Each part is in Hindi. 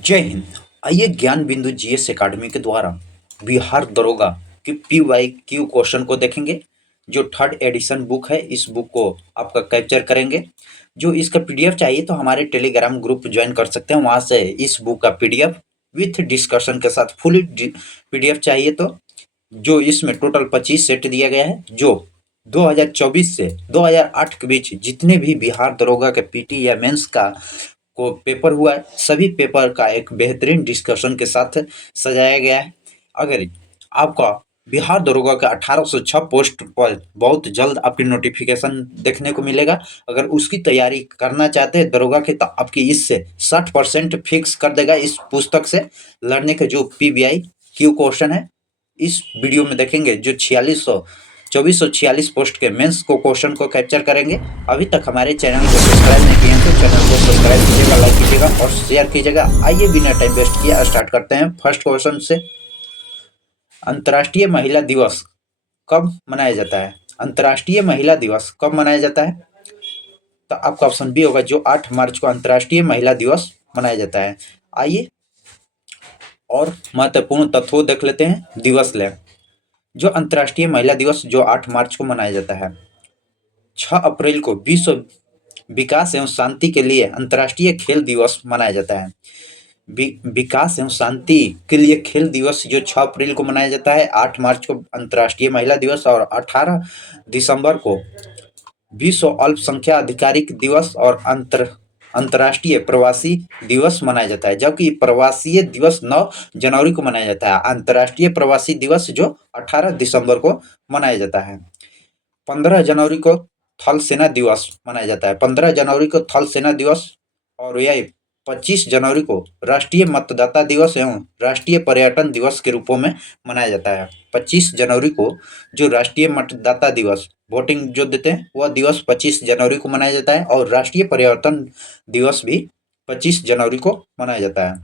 जय हिंद। आइए ज्ञान बिंदु जीएस एकेडमी के द्वारा बिहार दरोगा की PYQ क्वेश्चन को देखेंगे। जो थर्ड एडिशन बुक है, इस बुक को आपका कैप्चर करेंगे। जो इसका PDF चाहिए तो हमारे टेलीग्राम ग्रुप ज्वाइन कर सकते हैं, वहां से इस बुक का PDF विथ डिस्कशन के साथ फुल PDF चाहिए तो जो इसमें टोटल 25 सेट दिया गया है। जो 2024 से 2008 के बीच जितने भी बिहार दरोगा के PT या मेंस का को पेपर हुआ है, सभी पेपर का एक बेहतरीन डिस्कशन के साथ सजाया गया है। अगर आपका बिहार दरोगा का 1806 पोस्ट पर बहुत जल्द आपकी नोटिफिकेशन देखने को मिलेगा। अगर उसकी तैयारी करना चाहते हैं दरोगा की, तो आपकी इससे 60% फिक्स कर देगा। इस पुस्तक से लड़ने के जो PYQ क्वेश्चन है, इस वीडियो में देखेंगे। जो 2446 पोस्ट के मेंस को क्वेश्चन को कैप्चर करेंगे। अभी तक हमारे चैनल को सब्सक्राइब नहीं किए हैं तो चैनल को सब्सक्राइब कीजिएगा, लाइक कीजिएगा और शेयर कीजिएगा। आइए बिना टाइम वेस्ट किए स्टार्ट करते हैं फर्स्ट क्वेश्चन से। अंतर्राष्ट्रीय महिला दिवस कब मनाया जाता है? अंतर्राष्ट्रीय महिला दिवस कब मनाया जाता है? तो आपका ऑप्शन बी होगा, जो 8 मार्च को अंतर्राष्ट्रीय महिला दिवस मनाया जाता है। आइए और महत्वपूर्ण तथ्यों देख लेते हैं। दिवस ले जो अंतर्राष्ट्रीय महिला दिवस जो 8 मार्च को मनाया जाता है। 6 अप्रैल को विश्व विकास एवं शांति के लिए अंतर्राष्ट्रीय खेल दिवस मनाया जाता है। विकास एवं शांति के लिए खेल दिवस जो 6 अप्रैल को मनाया जाता है। 8 मार्च को अंतर्राष्ट्रीय महिला दिवस और 18 दिसंबर को विश्व अल्पसंख्यक अधिकारिक दिवस और अंतर्राष्ट्रीय प्रवासी दिवस मनाया जाता है। जबकि प्रवासी दिवस 9 जनवरी को मनाया जाता है। अंतर्राष्ट्रीय प्रवासी दिवस जो 18 दिसंबर को मनाया जाता है। 15 जनवरी को थल सेना दिवस मनाया जाता है। 15 जनवरी को थल सेना दिवस और यह 25 जनवरी को राष्ट्रीय मतदाता दिवस एवं राष्ट्रीय पर्यटन दिवस के रूपों में मनाया जाता है। 25 जनवरी को जो राष्ट्रीय मतदाता दिवस वोटिंग जो देते हैं वह दिवस 25 जनवरी को मनाया जाता है और राष्ट्रीय पर्यटन दिवस भी 25 जनवरी को मनाया जाता है।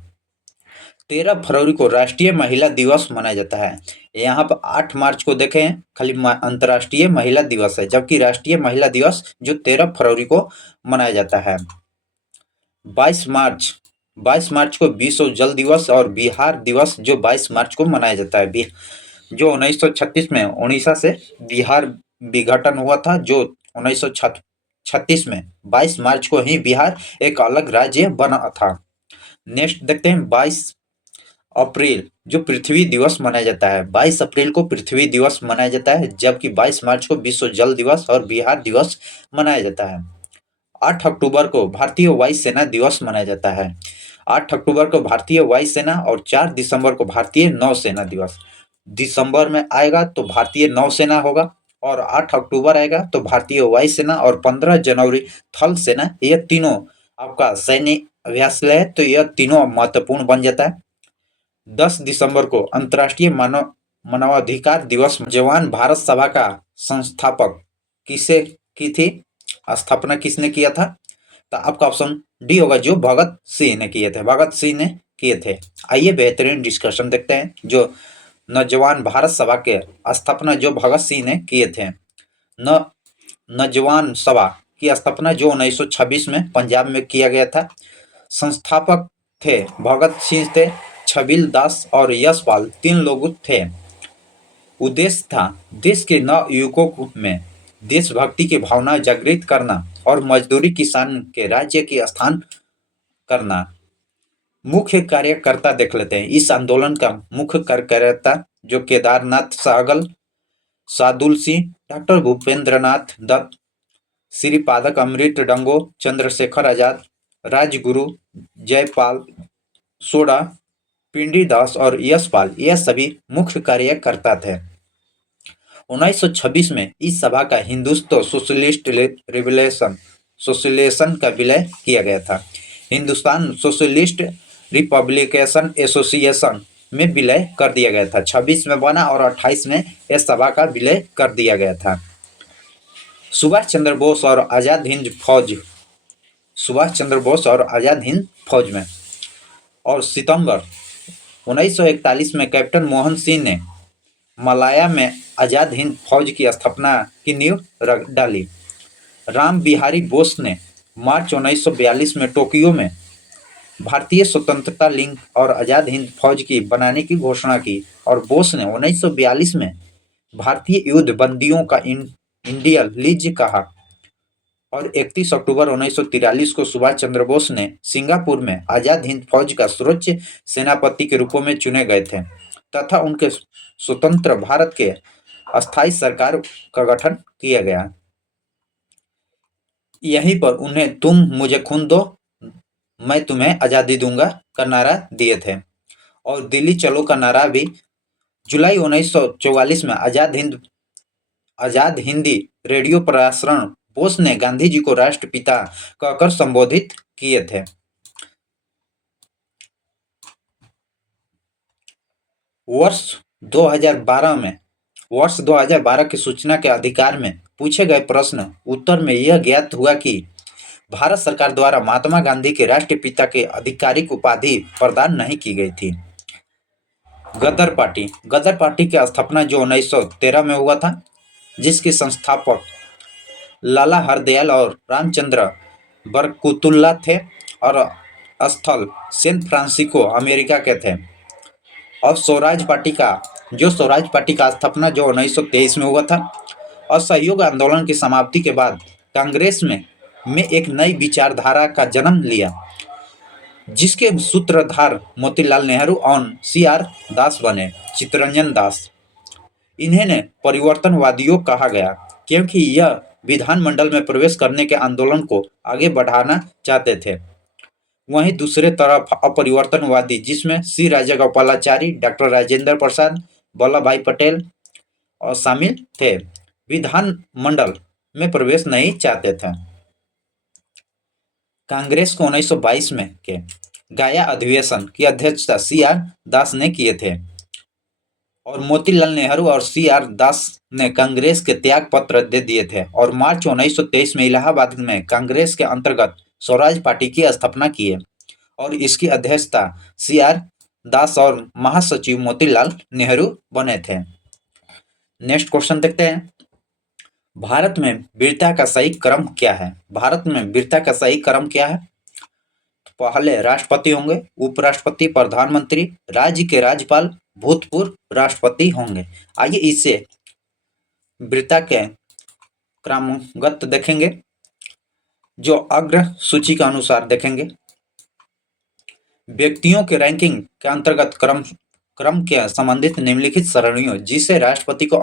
13 फरवरी को राष्ट्रीय महिला दिवस मनाया जाता है। यहाँ पर 8 मार्च को देखें खाली अंतर्राष्ट्रीय महिला दिवस है, जबकि राष्ट्रीय महिला दिवस जो 13 फरवरी को मनाया जाता है। 22 मार्च को विश्व जल दिवस और बिहार दिवस जो 22 मार्च को मनाया जाता है। जो 1936 में उड़ीसा से बिहार विघटन हुआ था, जो 1936 में 22 मार्च को ही बिहार एक अलग राज्य बना था। नेक्स्ट देखते हैं 22 अप्रैल जो पृथ्वी दिवस मनाया जाता है। 22 अप्रैल को पृथ्वी दिवस मनाया जाता है, जबकि 22 मार्च को विश्व जल दिवस और बिहार दिवस मनाया जाता है। 8 अक्टूबर को भारतीय वायुसेना दिवस मनाया जाता है। 8 अक्टूबर को भारतीय वायुसेना और 4 दिसंबर को भारतीय नौसेना दिवस। दिसंबर में आएगा तो भारतीय नौसेना होगा और 8 अक्टूबर आएगा तो भारतीय वायुसेना और 15 जनवरी थल सेना। ये तीनों आपका सैन्य अभ्यास है, तो यह तीनों महत्वपूर्ण बन जाता है। 10 दिसंबर को अंतर्राष्ट्रीय मानवाधिकार दिवस। जवान भारत सभा का संस्थापक किसे की थी? स्थापना किसने किया था? तो आपका ऑप्शन डी होगा, जो भगत सिंह ने किए थे। भगत सिंह ने किए थे। आइए बेहतरीन डिस्कशन देखते हैं। जो नौजवान भारत सभा के स्थापना जो भगत सिंह ने किए थे। नौजवान सभा की स्थापना जो 1926 में पंजाब में किया गया था। संस्थापक थे भगत सिंह थे, छबील दास और यशपाल, 3 लोग थे। उद्देश्य था देश के नव युवकों में देशभक्ति की भावना जागृत करना और मजदूरी किसान के राज्य की स्थान करना। मुख्य कार्यकर्ता देख लेते हैं। इस आंदोलन का मुख्य कार्यकर्ता जो केदारनाथ सहगल, सादुल सिंह, डॉक्टर भूपेंद्रनाथ दत्त, श्रीपादक अमृत डंगो, चंद्रशेखर आजाद, राजगुरु, जयपाल सोडा, पिंडी दास और यशपाल, यह सभी मुख्य कार्यकर्ता थे। 1926 में इस सभा का हिंदुस्तान सोशलिस्ट सोशलिएशन का विलय किया गया था। हिंदुस्तान सोशलिस्ट रिपब्लिकेशन एसोसिएशन में विलय कर दिया गया था। 26 में बना और 28 में इस सभा का विलय कर दिया गया था। सुभाष चंद्र बोस और आजाद हिंद फौज, सुभाष चंद्र बोस और आजाद हिंद फौज में। और सितंबर 1941 में कैप्टन मोहन सिंह ने मलाया में आजाद हिंद फौज की स्थापना की नींव रख डाली। राम बिहारी बोस ने मार्च 1942 में टोक्यो में भारतीय स्वतंत्रता लीग और आजाद हिंद फौज की बनाने की घोषणा की और बोस ने 1942 में भारतीय युद्ध बंदियों का इंडिया लीज कहा और 31 अक्टूबर 1943 को सुभाष चंद्र बोस ने सिंगापुर में आजाद हिंद फौज का सर्वोच्च सेनापति के रूप में चुने गए थे तथा उनके स्वतंत्र भारत के अस्थायी सरकार का गठन किया गया। यहीं पर उन्हें तुम मुझे खून दो मैं तुम्हें आजादी दूंगा का नारा दिए थे और दिल्ली चलो का नारा भी जुलाई 1944 में आजाद हिंदी रेडियो प्रसारण बोस ने गांधी जी को राष्ट्रपिता कहकर संबोधित किए थे। वर्ष 2012 की सूचना के अधिकार में पूछे गए प्रश्न उत्तर में यह ज्ञात हुआ कि भारत सरकार द्वारा महात्मा गांधी के राष्ट्रपिता की आधिकारिक उपाधि प्रदान नहीं की गई थी। गदर पार्टी की स्थापना जो 1913 में हुआ था, जिसके संस्थापक लाला हरदयाल और रामचंद्र बरकतुल्ला थे और स्थल सैन फ्रांसिस्को अमेरिका के थे। और स्वराज पार्टी का स्थापना जो 1923 में हुआ था। असहयोग आंदोलन की समाप्ति के बाद कांग्रेस में एक नई विचारधारा का जन्म लिया, जिसके सूत्रधार मोतीलाल नेहरू और CR दास बने। चित्तरंजन दास इन्हें परिवर्तनवादियों कहा गया क्योंकि यह विधानमंडल में प्रवेश करने के आंदोलन को आगे बढ़ाना चाहते थे। वहीं दूसरे तरफ अपरिवर्तनवादी, जिसमें C राजागोपालाचारी, डॉक्टर राजेंद्र प्रसाद, वल्लभ भाई पटेल और शामिल थे, विधानमंडल में प्रवेश नहीं चाहते थे। कांग्रेस को 1922 में के गया अधिवेशन की अध्यक्षता CR दास ने किए थे और मोतीलाल नेहरू और CR दास ने कांग्रेस के त्याग पत्र दे दिए थे और मार्च 1923 में इलाहाबाद में कांग्रेस के अंतर्गत स्वराज पार्टी की स्थापना किए और इसकी अध्यक्षता CR दास और महासचिव मोतीलाल नेहरू बने थे। नेक्स्ट क्वेश्चन देखते हैं, भारत में वीरता का सही क्रम क्या है? भारत में वीरता का सही क्रम क्या है? पहले राष्ट्रपति होंगे, उपराष्ट्रपति, प्रधानमंत्री, राज्य के राज्यपाल, भूतपूर्व राष्ट्रपति होंगे। आइए इसे वीरता के क्रमगत देखेंगे, जो अग्र सूची के अनुसार देखेंगे। व्यक्तियों के रैंकिंग के अंतर्गत क्रम के संबंधित निम्नलिखित श्रेणियों जिसे राष्ट्रपति को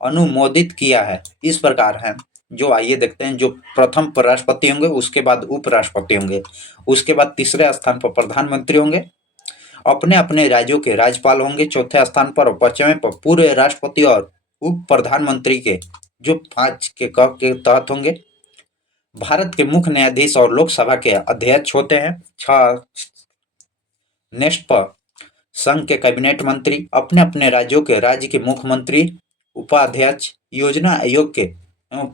अनुमोदित किया है इस प्रकार है। जो आइए देखते हैं, जो प्रथम पर राष्ट्रपति होंगे, उसके बाद उपराष्ट्रपति होंगे, उसके बाद तीसरे स्थान पर प्रधानमंत्री होंगे, अपने अपने राज्यों के राज्यपाल होंगे चौथे स्थान पर, और पांचवें पर पूर्व राष्ट्रपति और उप प्रधानमंत्री के जो 5 के क के तहत होंगे। भारत के मुख्य न्यायाधीश और लोकसभा के अध्यक्ष होते हैं। 6 नेक्स्ट पर संघ के कैबिनेट मंत्री, अपने अपने राज्यों के राज्य के मुख्यमंत्री, उपाध्यक्ष, योजना आयोग के एवं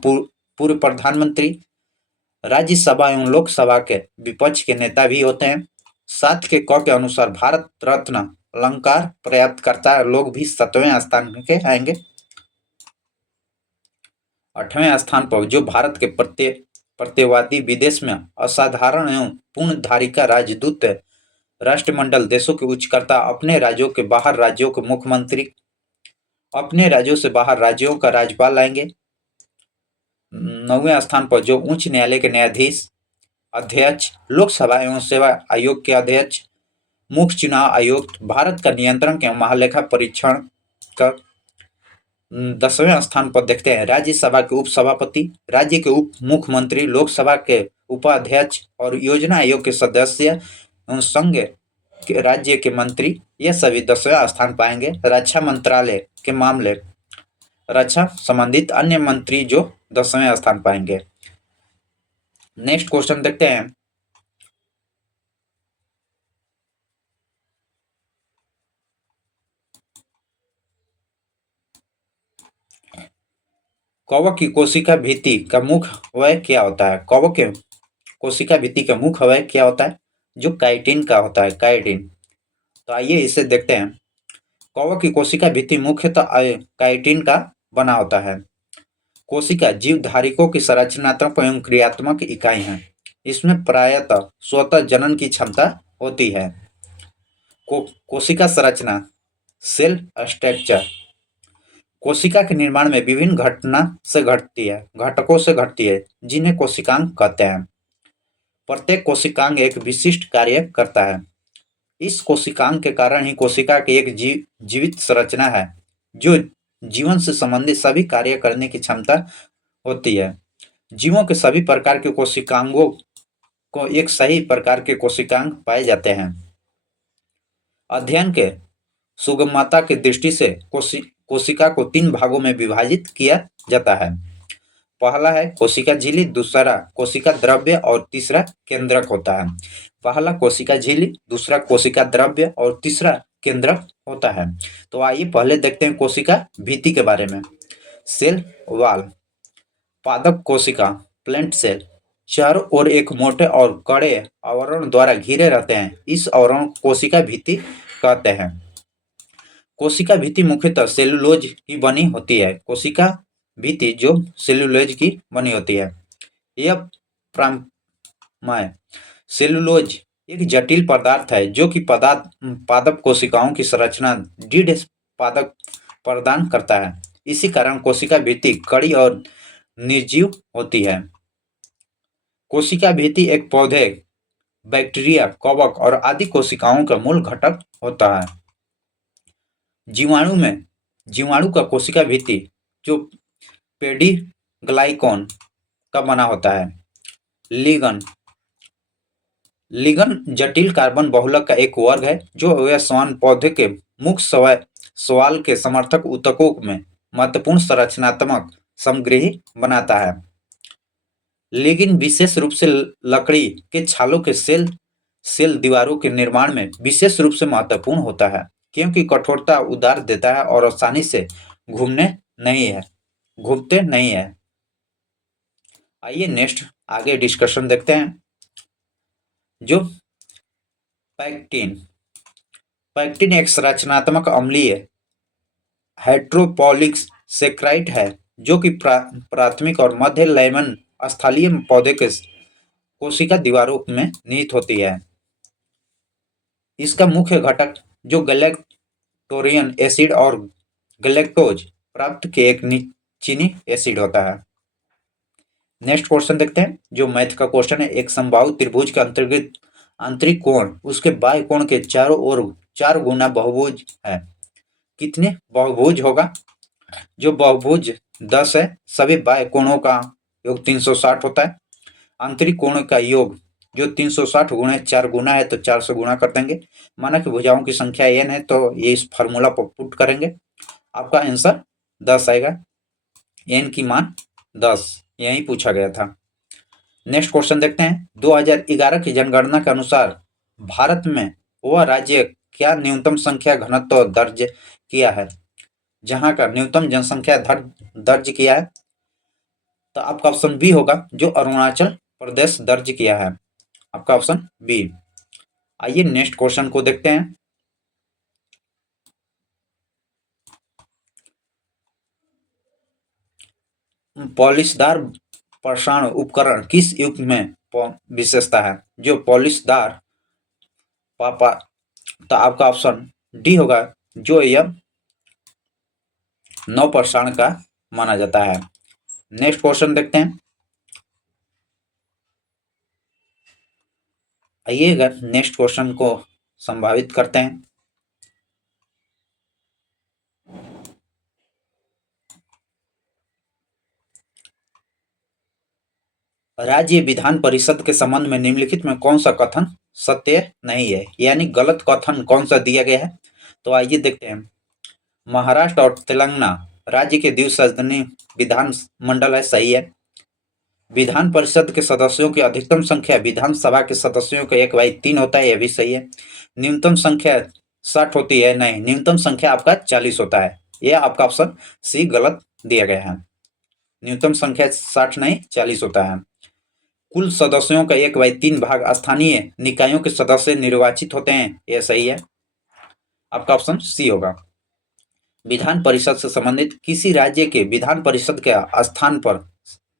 पूर्व प्रधानमंत्री, राज्यसभा एवं लोकसभा के विपक्ष के नेता भी होते हैं। 7 के क के अनुसार भारत रत्न अलंकार प्राप्तकर्ता लोग भी 7वें स्थान के आएंगे। 8वें स्थान पर जो भारत के प्रत्यवादी विदेश में असाधारण एवं पूर्णधारिका राजदूत राष्ट्रमंडल देशों के उच्चकर्ता, अपने राज्यों के बाहर राज्यों के मुख्यमंत्री, अपने राज्यों से बाहर राज्यों का राज्यपाल आएंगे। 9वें स्थान पर जो उच्च न्यायालय के न्यायाधीश, अध्यक्ष, लोकसभा एवं सेवा आयोग के अध्यक्ष, मुख्य चुनाव आयुक्त, भारत का नियंत्रण के महालेखा परीक्षण का। 10वें स्थान पर देखते हैं राज्यसभा के उपसभापति, राज्य के उप मुख्यमंत्री, लोकसभा के उपाध्यक्ष और योजना आयोग के सदस्य एवं संघ के राज्य के मंत्री, ये सभी 10वें स्थान पाएंगे। रक्षा मंत्रालय के मामले, रक्षा संबंधित अन्य मंत्री जो 10वें स्थान पाएंगे। नेक्स्ट क्वेश्चन देखते हैं, कवक की कोशिका भित्ति का मुख्य अवयव क्या होता है? कवक के कोशिका भित्ति का मुख्य अवयव क्या होता है? जो काइटिन का होता है, काइटिन। तो आइए इसे देखते हैं। कवक की कोशिका भित्ति मुख्यतः काइटिन का बना होता है। कोशिका जीव धारिकों की संरचनात्मक एवं क्रियात्मक इकाई है। इसमें प्रायतः स्वतः जनन की क्षमता होती है। कोशिका संरचना, सेल स्ट्रक्चर, कोशिका के निर्माण में विभिन्न घटकों से घटती है, जिन्हें कोशिकांग कहते हैं। प्रत्येक कोशिकांग एक विशिष्ट कार्य करता है। इस कोशिकांग के कारण ही कोशिका की एक जीवित संरचना है, जो जीवन से संबंधित सभी कार्य करने की क्षमता होती है। जीवों के सभी प्रकार के कोशिकांगों को एक सही प्रकार के कोशिकांग पाए जाते हैं। अध्ययन के सुगमता की दृष्टि से कोशिका को 3 भागों में विभाजित किया जाता है। पहला है कोशिका झिल्ली, दूसरा कोशिका द्रव्य और तीसरा केंद्रक होता है। पहला कोशिका झिल्ली, दूसरा कोशिका द्रव्य और तीसरा केंद्रक होता है। तो आइए पहले देखते हैं कोशिका भित्ति के बारे में। सेल वॉल, पादप कोशिका, प्लांट सेल चारों ओर एक मोटे और कड़े आवरण द्वारा घिरे रहते हैं। इस आवरण को कोशिका भित्ति कहते हैं। कोशिका भित्ति मुख्यतः सेलुलोज की बनी होती है। कोशिका भित्ति जो सेलुलोज की बनी होती है। यह सेलुलोज एक जटिल पदार्थ है जो कि पादप कोशिकाओं की संरचना दृढ़ पादप प्रदान करता है। इसी कारण कोशिका भित्ति कड़ी और निर्जीव होती है। कोशिका भित्ति एक पौधे, बैक्टीरिया, कवक और आदि कोशिकाओं का मूल घटक होता है। जीवाणु का कोशिका भित्ति जो पेडिग्लाइकॉन का बना होता है। लिगन जटिल कार्बन बहुलक का एक वर्ग है जो वयस्क पौधे के मुख्य सवाल के समर्थक ऊतकों में महत्वपूर्ण संरचनात्मक समग्री बनाता है। लिगिन विशेष रूप से लकड़ी के छालों के सेल दीवारों के निर्माण में विशेष रूप से महत्वपूर्ण होता है, क्योंकि कठोरता उधार देता है और आसानी से घूमते नहीं है। आइए नेक्स्ट आगे डिस्कशन देखते हैं। जो पैक्टिन एक संरचनात्मक अम्लीय हेट्रोपॉलीसेकेराइड है जो कि प्राथमिक और मध्य लैमन स्थलीय पौधे के कोशिका दीवारों में निहित होती है। इसका मुख्य घटक जो गैलेक्टोरियन एसिड और गैलेक्टोज प्राप्त के एक चीनी एसिड होता है। नेक्स्ट क्वेश्चन देखते हैं जो मैथ का क्वेश्चन है। एक समबाहु त्रिभुज के अंतर्गत आंतरिक कोण उसके बाह्य कोण के चारों ओर 4 गुना बहुभुज है। कितने बहुभुज होगा? जो बहुभुज 10 है, सभी बाह्य कोणों का योग 360 होता है। आंतरिक कोण का योग जो 360 गुणे 4 गुना है तो 400 गुना कर देंगे। माना कि भुजाओं की संख्या n है तो ये इस फार्मूला पर पुट करेंगे, आपका आंसर 10 आएगा। n की मान 10 यही पूछा गया था। नेक्स्ट क्वेश्चन देखते हैं। 2011 की जनगणना के अनुसार भारत में वह राज्य क्या न्यूनतम संख्या घनत्व दर्ज किया है, जहां का न्यूनतम जनसंख्या दर्ज किया है? तो आपका ऑप्शन बी होगा, जो अरुणाचल प्रदेश दर्ज किया है। आपका ऑप्शन बी। आइए नेक्स्ट क्वेश्चन को देखते हैं। पॉलिशदार प्रसारण उपकरण किस युग में विशेषता है? जो पॉलिशदार तो आपका ऑप्शन डी होगा, जो यह नव प्रसारण का माना जाता है। नेक्स्ट क्वेश्चन देखते हैं। आइए अगर नेक्स्ट क्वेश्चन को संभावित करते हैं। राज्य विधान परिषद के संबंध में निम्नलिखित में कौन सा कथन सत्य नहीं है, यानी गलत कथन कौन सा दिया गया है? तो आइए देखते हैं। महाराष्ट्र और तेलंगाना राज्य के द्विसदनीय विधान मंडल है, सही है। विधान परिषद के सदस्यों की अधिकतम संख्या विधानसभा के सदस्यों का 1/3 होता है, यह भी सही है। न्यूनतम संख्या 60 होती है, नहीं, न्यूनतम संख्या आपका 40 होता है। यह आपका ऑप्शन सी गलत दिया गया है। न्यूनतम संख्या 60 नहीं 40 होता है। कुल सदस्यों का 1/3 भाग स्थानीय निकायों के सदस्य निर्वाचित होते हैं, यह सही है। आपका ऑप्शन सी होगा। विधान परिषद से संबंधित किसी राज्य के विधान परिषद के स्थान पर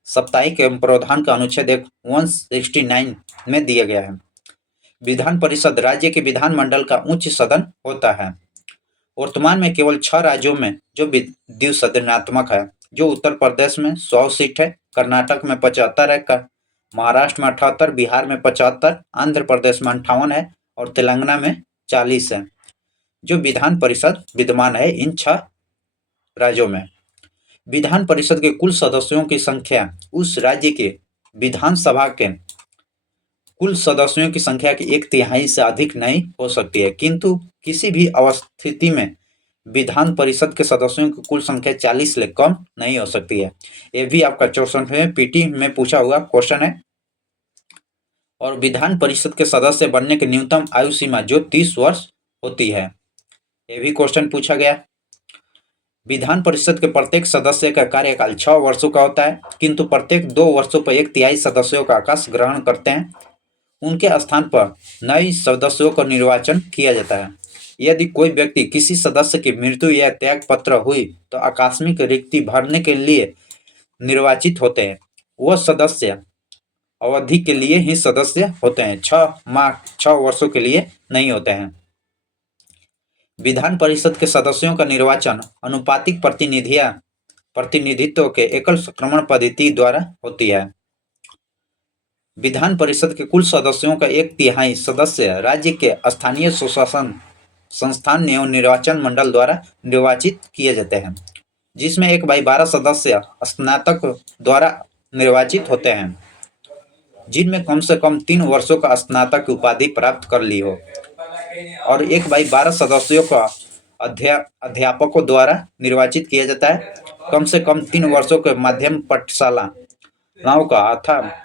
साप्ताहिक एवं प्रावधान का अनुच्छेद 169 में दिया गया है। विधान परिषद राज्य के विधानमंडल का उच्च सदन होता है। वर्तमान में केवल 6 राज्यों में जो द्विसदनात्मक है, जो उत्तर प्रदेश में 100 सीट है, कर्नाटक में 75 है, महाराष्ट्र में 78, बिहार में 75, आंध्र प्रदेश में 58 है और तेलंगाना में 40 है। जो विधान परिषद विद्यमान है इन 6 राज्यों में। विधान परिषद के कुल सदस्यों की संख्या उस राज्य के विधानसभा के कुल सदस्यों की संख्या की 1/3 से अधिक नहीं हो सकती है, किंतु किसी भी अवस्थिति में विधान परिषद के सदस्यों की कुल संख्या 40 से कम नहीं हो सकती है। ये भी आपका 64वें पीटी में पूछा हुआ क्वेश्चन है। और विधान परिषद के सदस्य बनने की न्यूनतम आयु सीमा जो 30 वर्ष होती है, ये भी क्वेश्चन पूछा गया। विधान परिषद के प्रत्येक सदस्य का कार्यकाल 6 वर्षों का होता है, किंतु प्रत्येक 2 वर्षों पर 1/3 सदस्यों का अवकाश ग्रहण करते हैं। उनके स्थान पर नए सदस्यों का निर्वाचन किया जाता है। यदि कोई व्यक्ति किसी सदस्य की मृत्यु या त्याग पत्र हुई तो आकस्मिक रिक्ति भरने के लिए निर्वाचित होते हैं। वह सदस्य अवधि के लिए ही सदस्य होते हैं, 6 वर्षों के लिए नहीं होते हैं। विधान परिषद के सदस्यों का निर्वाचन अनुपातिक प्रतिनिधित्व के एकल संक्रमण पद्धति द्वारा होती है। विधान परिषद के कुल सदस्यों का 1/3 सदस्य राज्य के स्थानीय स्वशासन संस्थान एवं निर्वाचन मंडल द्वारा निर्वाचित किए जाते हैं, जिसमें 1/12 सदस्य स्नातक द्वारा निर्वाचित होते हैं, जिनमें कम से कम 3 वर्षों का स्नातक की उपाधि प्राप्त कर ली हो, और 1/12 सदस्यों का अध्यापकों द्वारा निर्वाचित किया जाता है, कम से कम 3 वर्षों के माध्यम पाठशालाओं का अथवा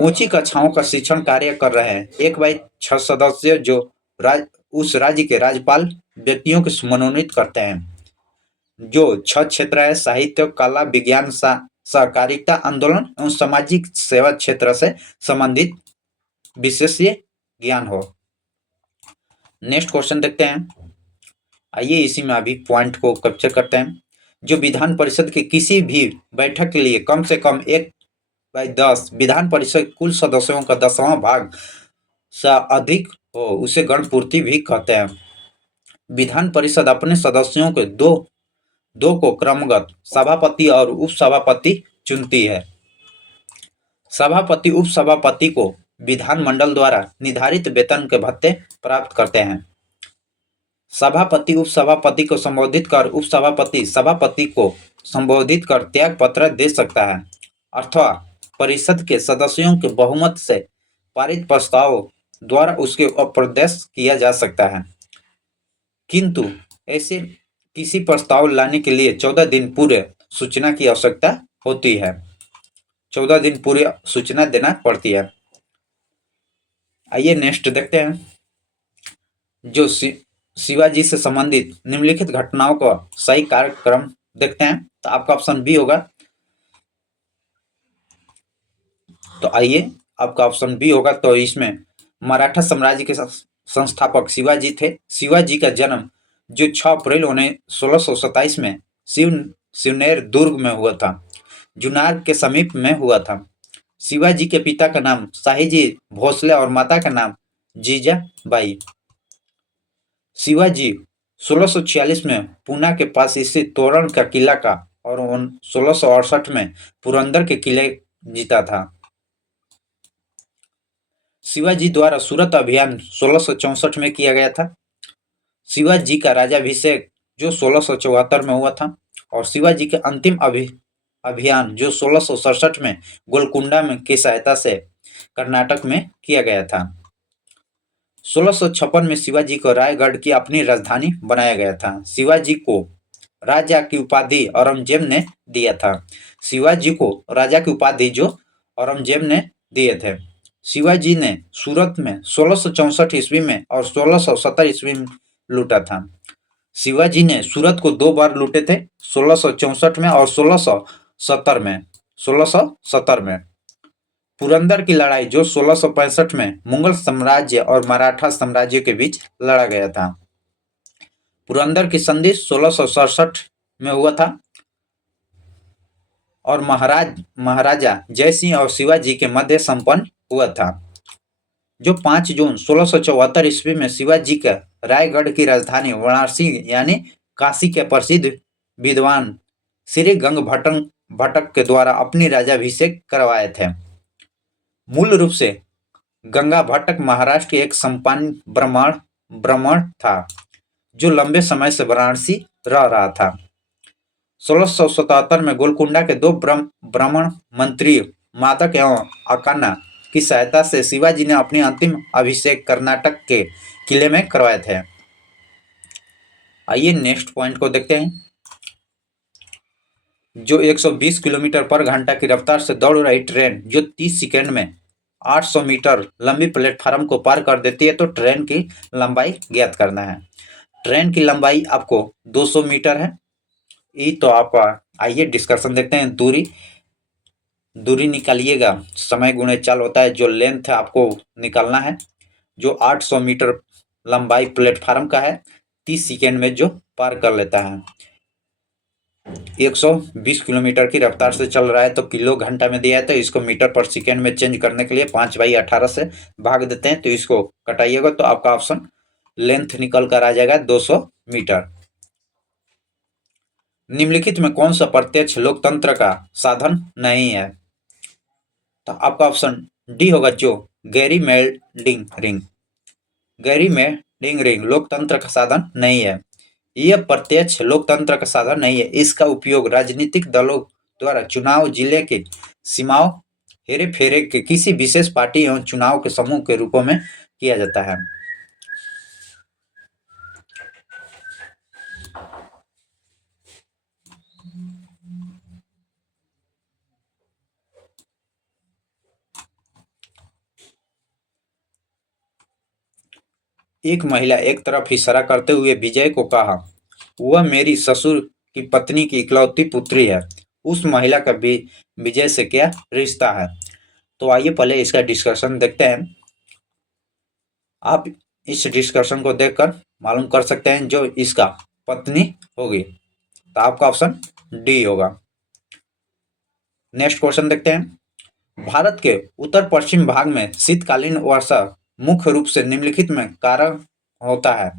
ऊंची कक्षाओं का शिक्षण कार्य कर रहे हैं। 1/6 सदस्य जो उस राज्य के राज्यपाल व्यक्तियों को मनोनीत करते हैं। जो 6 क्षेत्र है, साहित्य, कला, विज्ञान, सहकारिता आंदोलन एवं सामाजिक सेवा क्षेत्र से संबंधित विशेषीय ज्ञान हो। नेक्स्ट क्वेश्चन देखते हैं। आइए इसी में अभी पॉइंट को कैप्चर करते हैं। जो विधान परिषद के किसी भी बैठक के लिए कम से कम 1/10 विधान परिषद कुल सदस्यों का 10वां भाग से अधिक हो उसे गणपूर्ति भी कहते हैं। विधान परिषद अपने सदस्यों के दो को क्रमगत सभापति और उपसभापति चुनती है। सभापति उपसभापति को विधानमंडल द्वारा निर्धारित वेतन के भत्ते प्राप्त करते हैं। सभापति उपसभापति को संबोधित कर उपसभापति सभापति को संबोधित कर त्याग पत्र दे सकता है, अथवा परिषद के सदस्यों के बहुमत से पारित प्रस्ताव द्वारा उसके अप्रदेश किया जा सकता है, किंतु ऐसे किसी प्रस्ताव लाने के लिए 14 दिन पूर्व सूचना की आवश्यकता होती है। 14 दिन पूर्व सूचना देना पड़ती है। आइए नेक्स्ट देखते हैं। जो शिवाजी से संबंधित निम्नलिखित घटनाओं का सही कार्यक्रम देखते हैं, तो आपका ऑप्शन बी होगा। तो आइए आपका ऑप्शन बी होगा। तो इसमें मराठा साम्राज्य के संस्थापक शिवाजी थे। शिवाजी का जन्म जो 6 अप्रैल 1627 में शिवनेर दुर्ग में हुआ था, जुनार के समीप में हुआ था। शिवाजी के पिता का नाम शाहीजी भोसले और माता का नाम जीजाबाई। शिवाजी 1646 में पूना के पास स्थित तोरण का किला का और 1668 में पुरंदर के किले जीता था। शिवाजी द्वारा सूरत अभियान 1664 में किया गया था। शिवाजी का राजाभिषेक जो 1674 में हुआ था, और शिवाजी के अंतिम अभियान जो 1667 में गोलकुंडा में की सहायता से कर्नाटक में किया गया था। 1656 में शिवाजी को रायगढ़ की अपनी राजधानी बनाया गया था। शिवाजी को राजा की उपाधि औरंगजेब ने दिया था। शिवाजी को राजा की उपाधि जो औरंगजेब ने दिए थे। शिवाजी ने सूरत में 1664 ईस्वी में और 1670 ईस्वी में लूटा था। शिवाजी ने सूरत को 2 बार लूटे थे, 1664 में और 1670 में। पुरंदर की लड़ाई जो 1665 में मुगल साम्राज्य और मराठा साम्राज्य के बीच लड़ा गया था। पुरंदर की संधि 1667 में हुआ था। और महाराजा जय सिंह और शिवाजी के मध्य संपन्न हुआ था, जो 5 जून 1674 ईस्वी में शिवाजी का रायगढ़ की राजधानी वाराणसी यानी काशी के प्रसिद्ध विद्वान श्री गंग भट्ट के द्वारा अपनी राजाभिषेक करवाए थे। मूल रूप से गंगा भट्ट महाराष्ट्र के एक संपन्न ब्राह्मण था, जो लंबे समय से वाराणसी रह रहा था। 1677 में गोलकुंडा के 2 ब्राह्मण मंत्री मादक एवं अकाना की सहायता से शिवाजी ने अपनी अंतिम अभिषेक कर्नाटक के किले में करवाए थे। आइए नेक्स्ट पॉइंट को देखते हैं। जो 120 किलोमीटर पर घंटा की रफ्तार से दौड़ रही ट्रेन जो 30 सेकंड में 800 मीटर लंबी प्लेटफार्म को पार कर देती है, तो ट्रेन की लंबाई ज्ञात करना है। ट्रेन की लंबाई आपको 200 मीटर है। ये तो आपका, आइए डिस्कशन देखते हैं। दूरी निकालिएगा, समय गुणे चाल होता है, जो लेंथ है आपको निकालना है, जो 800 मीटर लंबाई प्लेटफार्म का है, 30 सेकेंड में जो पार कर लेता है। 120 किलोमीटर की रफ्तार से चल रहा है तो किलो घंटा में दिया है, तो इसको मीटर पर सेकेंड में चेंज करने के लिए 5/18 से भाग देते हैं, तो इसको कटाइएगा तो आपका ऑप्शन लेंथ निकल कर आ जाएगा 200 मीटर। निम्नलिखित में कौन सा प्रत्यक्ष लोकतंत्र का साधन नहीं है? तो आपका ऑप्शन डी होगा, जो गैरीमेल्डिंग रिंग लोकतंत्र का साधन नहीं है। यह प्रत्यक्ष लोकतंत्र का साधन नहीं है। इसका उपयोग राजनीतिक दलों द्वारा चुनाव जिले के सीमाओं हेरे फेरे के किसी विशेष पार्टी एवं चुनाव के समूह के रूपों में किया जाता है। एक महिला एक तरफ इशारा करते हुए विजय को कहा, वह मेरी ससुर की पत्नी की इकलौती पुत्री है। उस महिला का विजय से क्या रिश्ता है? तो आइए पहले इसका डिस्कशन देखते हैं। आप इस डिस्कशन को देखकर मालूम कर सकते हैं जो इसका पत्नी होगी, तो आपका ऑप्शन डी होगा। नेक्स्ट क्वेश्चन देखते हैं। भारत के उत्तर पश्चिम भाग में शीतकालीन वर्षा मुख्य रूप से निम्नलिखित में कारण होता है,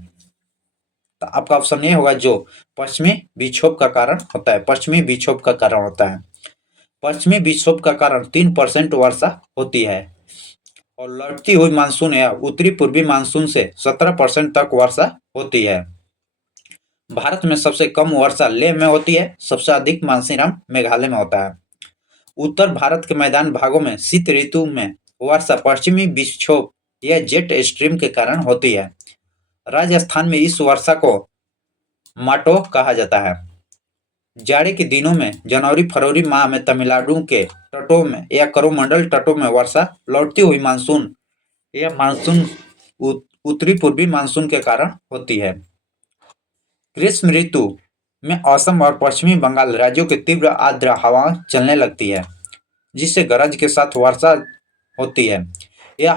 तो आपका ऑप्शन ए होगा, जो पश्चिमी विक्षोभ का कारण होता है। पश्चिमी विक्षोभ का कारण होता है। पश्चिमी विक्षोभ का कारण 3% वर्षा होती है, और लौटती हुई मानसून या उत्तरी पूर्वी मानसून से 17% तक वर्षा होती है। भारत में सबसे कम वर्षा लेह में होती है, सबसे अधिक मानसीराम मेघालय में होता है। उत्तर भारत के मैदान भागों में शीत ऋतु में वर्षा पश्चिमी विक्षोभ या जेट स्ट्रीम के कारण होती है। राजस्थान में इस वर्षा को माटो कहा जाता है। जाड़े के दिनों में जनवरी फरवरी माह में तमिलनाडु के तटों में या करोमंडल तटों में वर्षा लौटती हुई मानसून या मानसून उत्तरी पूर्वी मानसून के कारण होती है। ग्रीष्म ऋतु में असम और पश्चिमी बंगाल राज्यों की तीव्र आर्द्र हवाएं चलने लगती है, जिससे गरज के साथ वर्षा होती है। यह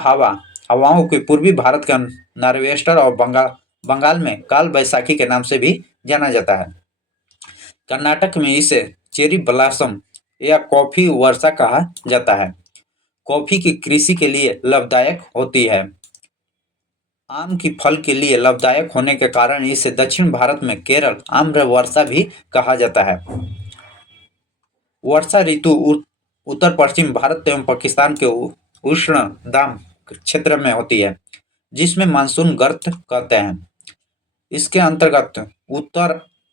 हवाओं की पूर्वी भारत के नॉर्वेस्टर और बंगाल में काल बैसाखी के नाम से भी जाना जाता है। कर्नाटक में इसे चेरी ब्लॉसम या कॉफी वर्षा कहा जाता है। कॉफी की कृषि के लिए लाभदायक होती है। आम की फल के लिए लाभदायक होने के कारण इसे दक्षिण भारत में केरल आम्र वर्षा भी कहा जाता है। वर्षा ऋतु उत्तर पश्चिम भारत एवं पाकिस्तान के उष्ण दाम क्षेत्र में होती है, जिसमें मानसून गर्त कहते हैं। इसके अंतर्गत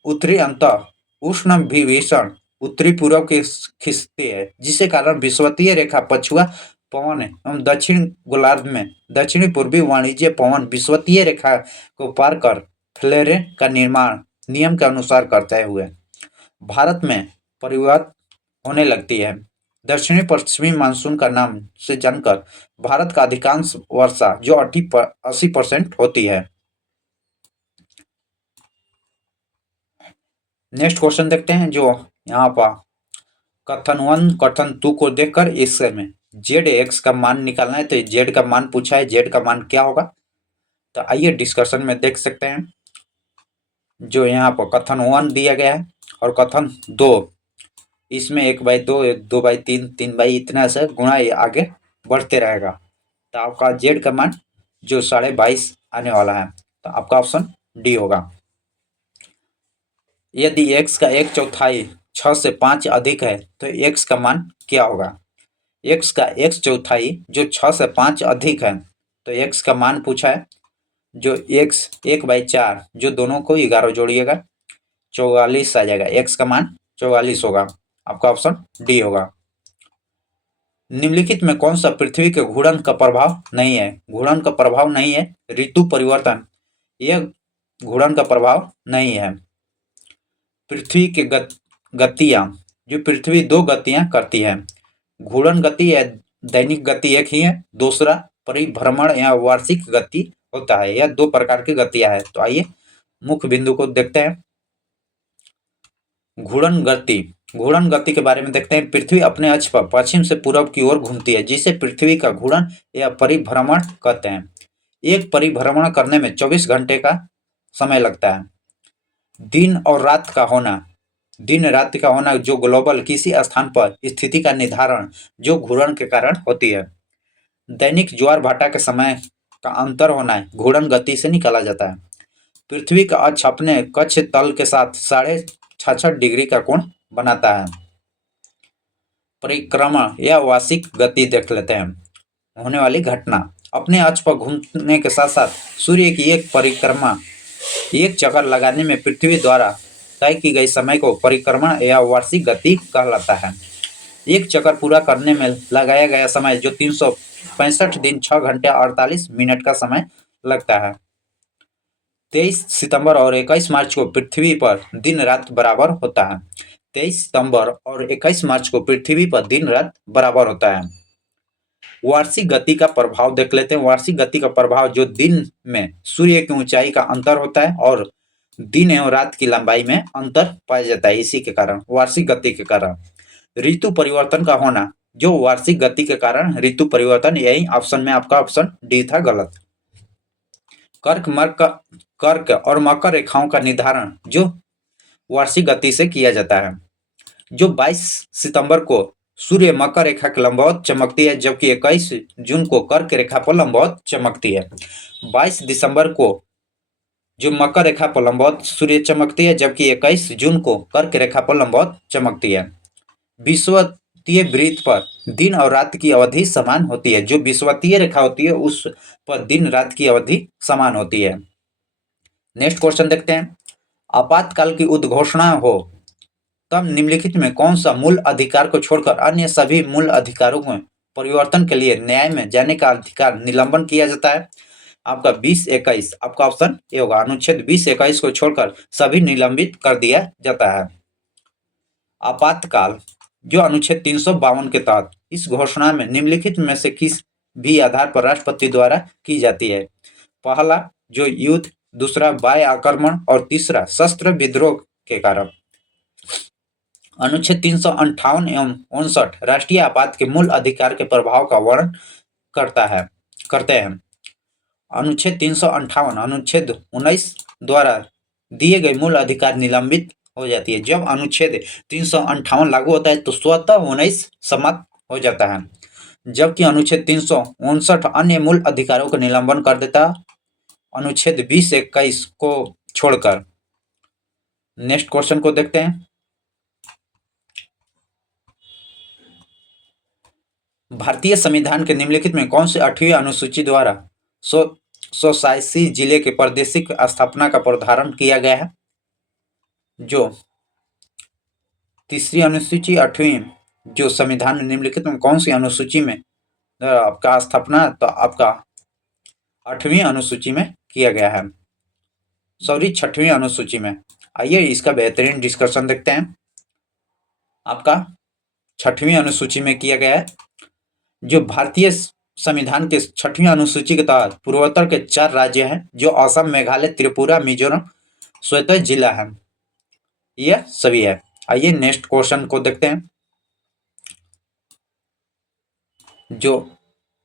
उत्तरी अंत उष्ण भीषण उत्तरी पूर्व की खिसती है, जिसके कारण विषुवतीय रेखा पछुआ पवन एवं दक्षिण गोलार्ध में दक्षिणी पूर्वी वाणिज्य पवन विषुवतीय रेखा को पार कर फ्लेरे का निर्माण नियम के अनुसार करते हुए भारत में परिवर्तित होने लगती है। दक्षिणी पश्चिमी मानसून का नाम से जानकर भारत का अधिकांश वर्षा जो 80% होती है। नेक्स्ट क्वेश्चन देखते हैं, जो यहाँ पर कथन 1 कथन 2 को देखकर इसमें जेड एक्स का मान निकालना है, तो जेड का मान पूछा है, जेड का मान क्या होगा? तो आइए डिस्कशन में देख सकते हैं। जो यहाँ पर कथन 1 दिया गया है और कथन 2, इसमें 1/2, 2/3, 3/, इतना से गुणा ये आगे बढ़ते रहेगा। तो आपका जेड का मान जो 22.5 आने वाला है, तो आपका ऑप्शन डी होगा। यदि x का 1/4 6 से 5 अधिक है तो x का मान क्या होगा? x का 1/4 जो 6 से 5 अधिक है, तो x का मान पूछा है। जो x 1/4 जो दोनों को 11 जोड़िएगा 44 आ जाएगा, x का मान 44 होगा। आपका ऑप्शन डी होगा। निम्नलिखित में कौन सा पृथ्वी के घूर्णन का प्रभाव नहीं है? घूर्णन का प्रभाव नहीं है, ऋतु परिवर्तन, यह घूर्णन का प्रभाव नहीं है। पृथ्वी के गतियां, जो पृथ्वी 2 गतियां करती है, घूर्णन गति या दैनिक गति एक ही है, दूसरा परिभ्रमण या वार्षिक गति होता है। यह 2 प्रकार की गतियां है। तो आइए मुख्य बिंदु को देखते हैं। घूर्णन गति, घूर्णन गति के बारे में देखते हैं। पृथ्वी अपने अक्ष पर पश्चिम से पूर्व की ओर घूमती है, जिसे पृथ्वी का घूर्णन या परिभ्रमण कहते हैं। एक परिभ्रमण करने में 24 घंटे का समय लगता है। दिन और रात का होना, दिन रात का होना जो ग्लोबल किसी स्थान पर स्थिति का निर्धारण जो घूर्णन के कारण होती है। दैनिक ज्वार भाटा के समय का अंतर होना है, घूर्णन गति से निकाला जाता है। पृथ्वी का अक्ष अपने कक्ष तल के साथ 66.5 डिग्री का कोण बनाता है। परिक्रमण या वार्षिक गति देख लेते हैं। होने वाली घटना, अपने अक्ष पर घूमने के साथ साथ सूर्य की एक परिक्रमा, एक चक्कर लगाने में पृथ्वी द्वारा तय की गई समय को परिक्रमण या वार्षिक गति कहलाता है। एक चक्कर पूरा करने में लगाया गया समय जो 365 दिन 6 घंटे 48 मिनट का समय लगता है। 23 सितंबर और 21 मार्च को पृथ्वी पर दिन रात बराबर होता है। 23 सितंबर और 21 मार्च को पृथ्वी पर दिन रात बराबर होता है। वार्षिक गति का प्रभाव देख लेते हैं। वार्षिक गति का प्रभाव जो दिन में सूर्य की ऊंचाई का अंतर होता है और दिन एवं रात की लंबाई में अंतर पाया जाता है, इसी के कारण, वार्षिक गति के कारण। ऋतु परिवर्तन का होना, जो वार्षिक गति के कारण ऋतु परिवर्तन, यही ऑप्शन में आपका ऑप्शन डी था गलत। कर्क और मकर रेखाओं का निर्धारण जो वार्षिक गति से किया जाता है। जो 22 सितंबर को सूर्य मकर रेखा के लंबवत चमकती है, जबकि 21 जून को कर्क रेखा पर लंबवत चमकती है। 22 दिसंबर को जो मकर रेखा पर लंबवत सूर्य चमकती है, जबकि 21 जून को कर्क रेखा पर लंबवत चमकती है। विषुवतीय वृत्त पर दिन और रात की अवधि समान होती है। जो विषुवतीय रेखा होती है उस पर दिन रात की अवधि समान होती है। नेक्स्ट क्वेश्चन देखते हैं। आपातकाल की उद्घोषणा हो तब निम्नलिखित में कौन सा मूल अधिकार को छोड़कर अन्य सभी मूल अधिकारों में परिवर्तन के लिए न्याय में जाने का अधिकार निलंबन किया जाता है? आपका 20-21, आपका ऑप्शन ए होगा। अनुच्छेद 20-21 को छोड़कर सभी निलंबित कर दिया जाता है। आपातकाल जो अनुच्छेद 352 के तहत इस घोषणा में निम्नलिखित में से किस भी आधार पर राष्ट्रपति द्वारा की जाती है? पहला जो युद्ध, दूसरा बाह्य आक्रमण और तीसरा शस्त्र विद्रोह के कारण। अनुच्छेद 358 एवं 59 राष्ट्रीय आपात के मूल अधिकार के प्रभाव का वर्णन करते हैं। अनुच्छेद 358 अनुच्छेद 19 द्वारा दिए गए मूल अधिकार निलंबित हो जाती है। जब अनुच्छेद 358 लागू होता है तो स्वतः 19 समाप्त हो जाता है, जबकि अनुच्छेद 359 अन्य मूल अधिकारों को निलंबन कर देता है, अनुच्छेद 20-21 को छोड़कर। नेक्स्ट क्वेश्चन को देखते हैं। भारतीय संविधान के निम्नलिखित में कौन से 8वीं अनुसूची द्वारा सोसाइसी जिले के प्रादेशिक स्थापना का प्रावधान किया गया है? जो तीसरी अनुसूची 8वीं जो संविधान में निम्नलिखित में कौन सी अनुसूची में आपका स्थापना, तो आपका 8वीं अनुसूची में किया गया है, सॉरी 6वीं अनुसूची में। आइए इसका बेहतरीन डिस्कशन देखते हैं। आपका 6वीं अनुसूची में किया गया है। जो भारतीय संविधान के 6वीं अनुसूची के तहत पूर्वोत्तर के 4 राज्य हैं जो असम, मेघालय, त्रिपुरा, मिजोरम, स्वतः जिला है, यह सभी है। आइए नेक्स्ट क्वेश्चन को देखते हैं। जो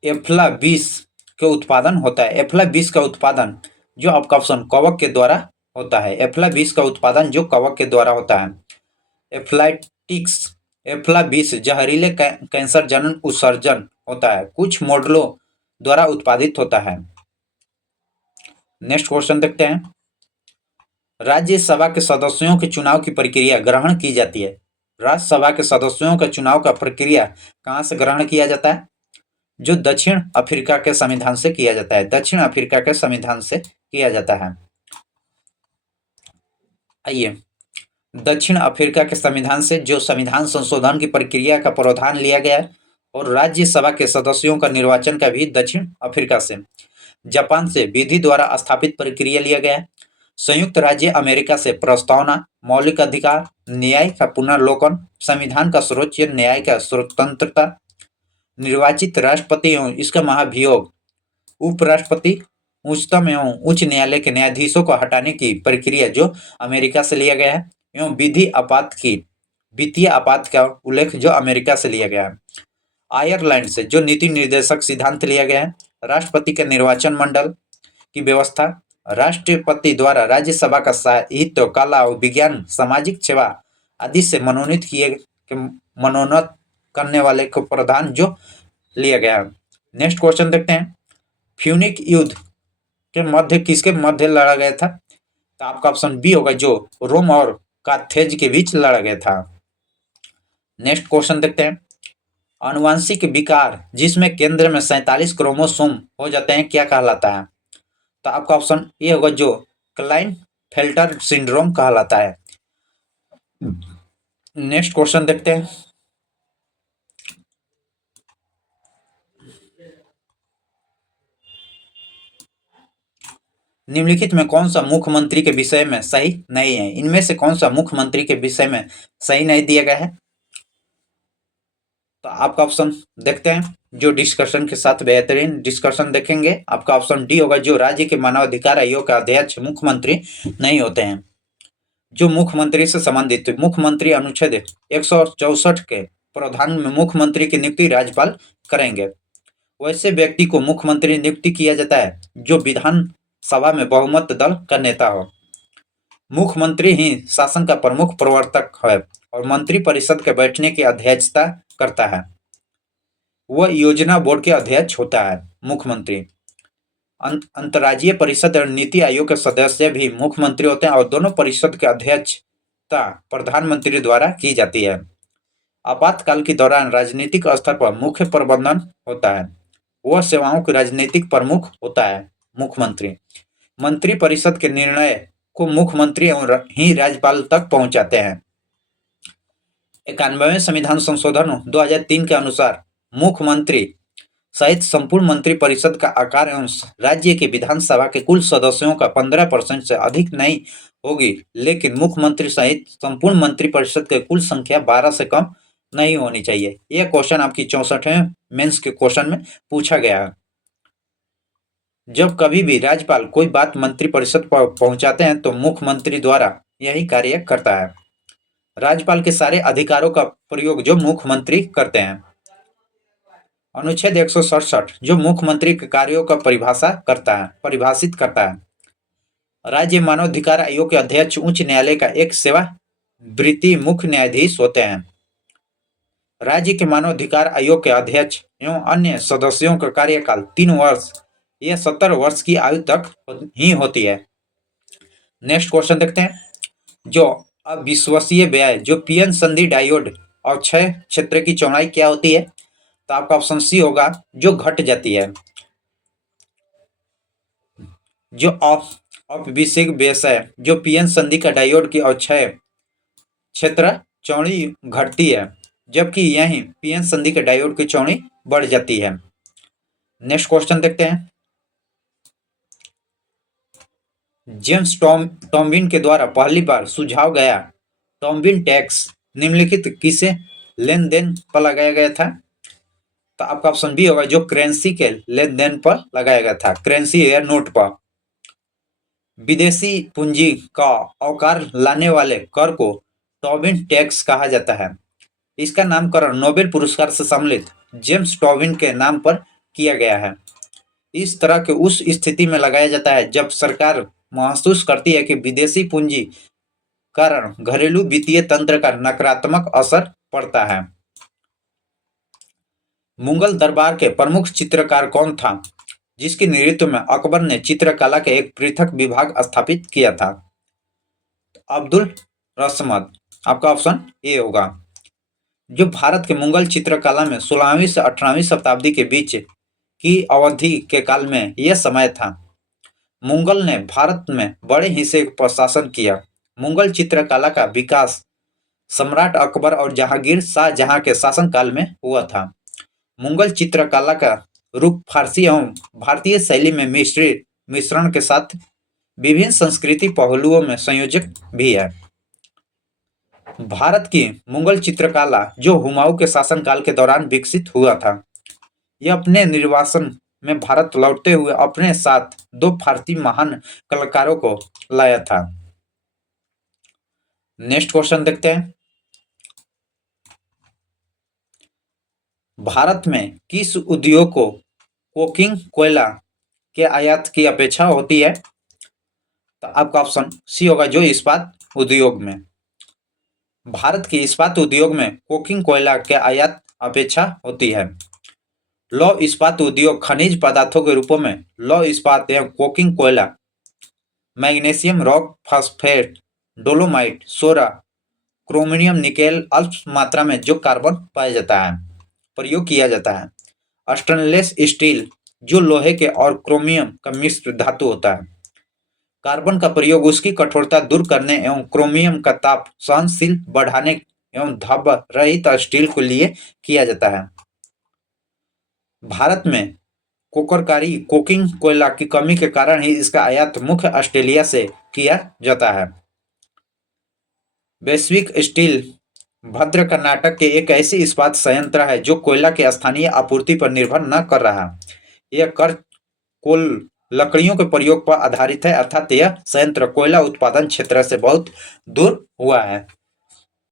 एफ्लाविस के उत्पादन होता है, एफ्लाविस का उत्पादन जो आपका ऑप्शन कवक के द्वारा होता है। एफ्लाविस का उत्पादन जो कवक के द्वारा होता है। एफ्ला विष जहरीले कैंसर जनन उत्सर्जन होता है, कुछ मॉडलों द्वारा उत्पादित होता है। नेक्स्ट क्वेश्चन देखते हैं। राज्यसभा के सदस्यों के चुनाव की प्रक्रिया ग्रहण की जाती है। राज्यसभा के सदस्यों का चुनाव का प्रक्रिया कहाँ से ग्रहण किया जाता है? जो दक्षिण अफ्रीका के संविधान से किया जाता है। दक्षिण अफ्रीका के संविधान से किया जाता है। आइए, दक्षिण अफ्रीका के संविधान से जो संविधान संशोधन की प्रक्रिया का प्रावधान लिया गया है, और राज्यसभा के सदस्यों का निर्वाचन का भी दक्षिण अफ्रीका से। जापान से विधि द्वारा स्थापित प्रक्रिया लिया गया है। संयुक्त राज्य अमेरिका से प्रस्तावना, मौलिक अधिकार, न्याय का पुनर्लोकन, संविधान का सर्वोच्च न्याय का स्वतंत्रता, निर्वाचित राष्ट्रपति एवं इसका महाभियोग, उपराष्ट्रपति, उच्चतम एवं उच्च न्यायालय के न्यायाधीशों को हटाने की प्रक्रिया जो अमेरिका से लिया गया है, एवं वित्तीय आपात का उल्लेख जो अमेरिका से लिया गया है। आयरलैंड से जो नीति निर्देशक सिद्धांत लिया गया है। राष्ट्रपति के निर्वाचन मंडल की व्यवस्था, राष्ट्रपति द्वारा राज्यसभा का साहित्य, कला और विज्ञान, सामाजिक सेवा आदि से मनोनीत करने वाले को प्रधान जो लिया गया। नेक्स्ट क्वेश्चन देखते हैं। फ्यूनिक युद्ध के मध्य किसके मध्य लड़ा गया था? तो आपका ऑप्शन बी होगा, जो रोम और कार्थेज के बीच लड़ा गया था। नेक्स्ट क्वेश्चन देखते हैं। आनुवंशिक विकार जिसमें केंद्र में 47 क्रोमोसोम हो जाते हैं क्या कहलाता है? तो आपका ऑप्शन ए होगा, जो क्लाइनफेल्टर सिंड्रोम कहलाता है। नेक्स्ट क्वेश्चन देखते हैं। निम्नलिखित में कौन सा मुख्यमंत्री के विषय में सही नहीं है? इनमें से कौन सा मुख्यमंत्री के विषय में सही नहीं दिया गया है? तो आपका ऑप्शन देखते हैं, जो डिस्कशन के साथ बेहतरीन डिस्कशन देखेंगे। आपका ऑप्शन डी होगा, जो राज्य के मानवाधिकार आयोग का अध्यक्ष मुख्यमंत्री नहीं होते हैं। जो मुख्यमंत्री से संबंधित मुख्यमंत्री अनुच्छेद 164 के प्रावधान में मुख्यमंत्री की नियुक्ति राज्यपाल करेंगे। वैसे व्यक्ति को मुख्यमंत्री नियुक्ति किया जाता है जो विधानसभा में बहुमत दल का नेता हो। मुख्यमंत्री ही शासन का प्रमुख प्रवर्तक है और मंत्री परिषद के बैठने की अध्यक्षता करता है। वह योजना बोर्ड के अध्यक्ष होता है मुख्यमंत्री। अंतर्राज्यीय परिषद और नीति आयोग के सदस्य भी मुख्यमंत्री होते हैं और दोनों परिषद के अध्यक्षता प्रधानमंत्री द्वारा की जाती है। आपातकाल के दौरान राजनीतिक स्तर पर मुख्य प्रबंधन होता है। वह सेवाओं के राजनीतिक प्रमुख होता है मुख्यमंत्री। मंत्री परिषद के निर्णय को मुख्यमंत्री एवं ही राज्यपाल तक पहुंचाते हैं। 91वें संविधान संशोधन 2003 के अनुसार मुख्यमंत्री सहित संपूर्ण मंत्री परिषद का आकार एवं राज्य के विधानसभा के कुल सदस्यों का 15% से अधिक नहीं होगी, लेकिन मुख्यमंत्री सहित संपूर्ण मंत्री परिषद की कुल संख्या 12 से कम नहीं होनी चाहिए। यह क्वेश्चन आपकी 64वें मेंस के क्वेश्चन में पूछा गया है। जब कभी भी राज्यपाल कोई बात मंत्री परिषद पर पहुंचाते हैं तो मुख्यमंत्री द्वारा यही कार्य करता है। राज्यपाल के सारे अधिकारों का प्रयोग जो मुख्यमंत्री करते हैं। अनुच्छेद 167 जो मुख्यमंत्री के कार्यों का परिभाषित करता है। राज्य मानवाधिकार आयोग के अध्यक्ष उच्च न्यायालय का एक सेवानिवृत्त मुख्य न्यायाधीश होते हैं। राज्य के मानवाधिकार आयोग के अध्यक्ष एवं अन्य सदस्यों का कार्यकाल 3 वर्ष या 70 वर्ष की आयु तक ही होती है। नेक्स्ट क्वेश्चन देखते हैं। जो अविश्वसनीय व्यय जो पीएन संधि डायोड और क्षय क्षेत्र की चौड़ाई क्या होती है? तो आपका ऑप्शन सी होगा, जो घट जाती है। जो अविश्वसनीय व्यय जो पीएन संधि का डायोड की अक्षय क्षेत्र चौड़ी घटती है, जबकि यही पीएन संधि के डायोड की चौड़ी बढ़ जाती है। नेक्स्ट क्वेश्चन देखते हैं। जेम्स टॉम्बिन के द्वारा पहली बार सुझाव गया टॉम्बिन टैक्स निम्नलिखित किसे लेन देन पर लगाया गया था? तो आपका ऑप्शन बी होगा, जो करेंसी के लेन देन पर लगाया गया था, करेंसी या नोट पर। विदेशी पूंजी का अवकार लाने वाले कर को टॉबिन टैक्स कहा जाता है। इसका नामकरण नोबेल पुरस्कार से सम्मानित जेम्स टॉबिन के नाम पर किया गया है। इस तरह के उस स्थिति में लगाया जाता है जब सरकार महसूस करती है कि विदेशी पूंजी कारण घरेलू वित्तीय तंत्र का नकारात्मक असर पड़ता है। मुगल दरबार के प्रमुख चित्रकार कौन था, जिसके नेतृत्व में अकबर ने चित्रकला के एक पृथक विभाग स्थापित किया था? अब्दुल रसमत। आपका ऑप्शन ए होगा। जो भारत के मुगल चित्रकला में 16वीं से 18वीं शताब्दी के बीच की अवधि के काल में यह समय था। मुगल ने भारत में बड़े हिस्से पर शासन किया। मुगल चित्रकला का विकास सम्राट अकबर और जहांगीर शाहजहां के शासनकाल में हुआ था। मुगल चित्रकला का रूप फारसी एवं भारतीय शैली में मिश्रण के साथ विभिन्न सांस्कृतिक पहलुओं में संयोजक भी है। भारत की मुगल चित्रकला जो हुमायूं के शासनकाल के दौरान विकसित हुआ था, यह अपने निर्वासन में भारत लौटते हुए अपने साथ दो फारसी महान कलाकारों को लाया था। नेक्स्ट क्वेश्चन देखते हैं। भारत में किस उद्योग को कोकिंग कोयला के आयात की अपेक्षा होती है? तो आपका ऑप्शन सी होगा, जो इस्पात उद्योग में। भारत के इस्पात उद्योग में कोकिंग कोयला के आयात अपेक्षा होती है। लौह इस्पात उद्योग खनिज पदार्थों के रूपों में लौह इस्पात एवं कोकिंग कोयला, मैग्नीशियम, रॉक फास्फेट, डोलोमाइट, सोरा, क्रोमियम, निकेल, अल्प मात्रा में जो कार्बन पाया जाता है, प्रयोग किया जाता है। स्टेनलेस स्टील जो लोहे के और क्रोमियम का मिश्र धातु होता है। कार्बन का प्रयोग उसकी कठोरता दूर करने एवं क्रोमियम का ताप सहनशील बढ़ाने एवं धब्बा रहित स्टील के लिए किया जाता है। भारत में कोकिंग कोयला की कमी के कारण ही इसका आयात मुख्य ऑस्ट्रेलिया से किया जाता है। वैश्विक स्टील भद्र कर्नाटक के एक ऐसी इस्पात संयंत्र है जो कोयला के स्थानीय आपूर्ति पर निर्भर न कर रहा। यह कर कोल लकड़ियों के प्रयोग पर आधारित है, अर्थात यह संयंत्र कोयला उत्पादन क्षेत्र से बहुत दूर हुआ है।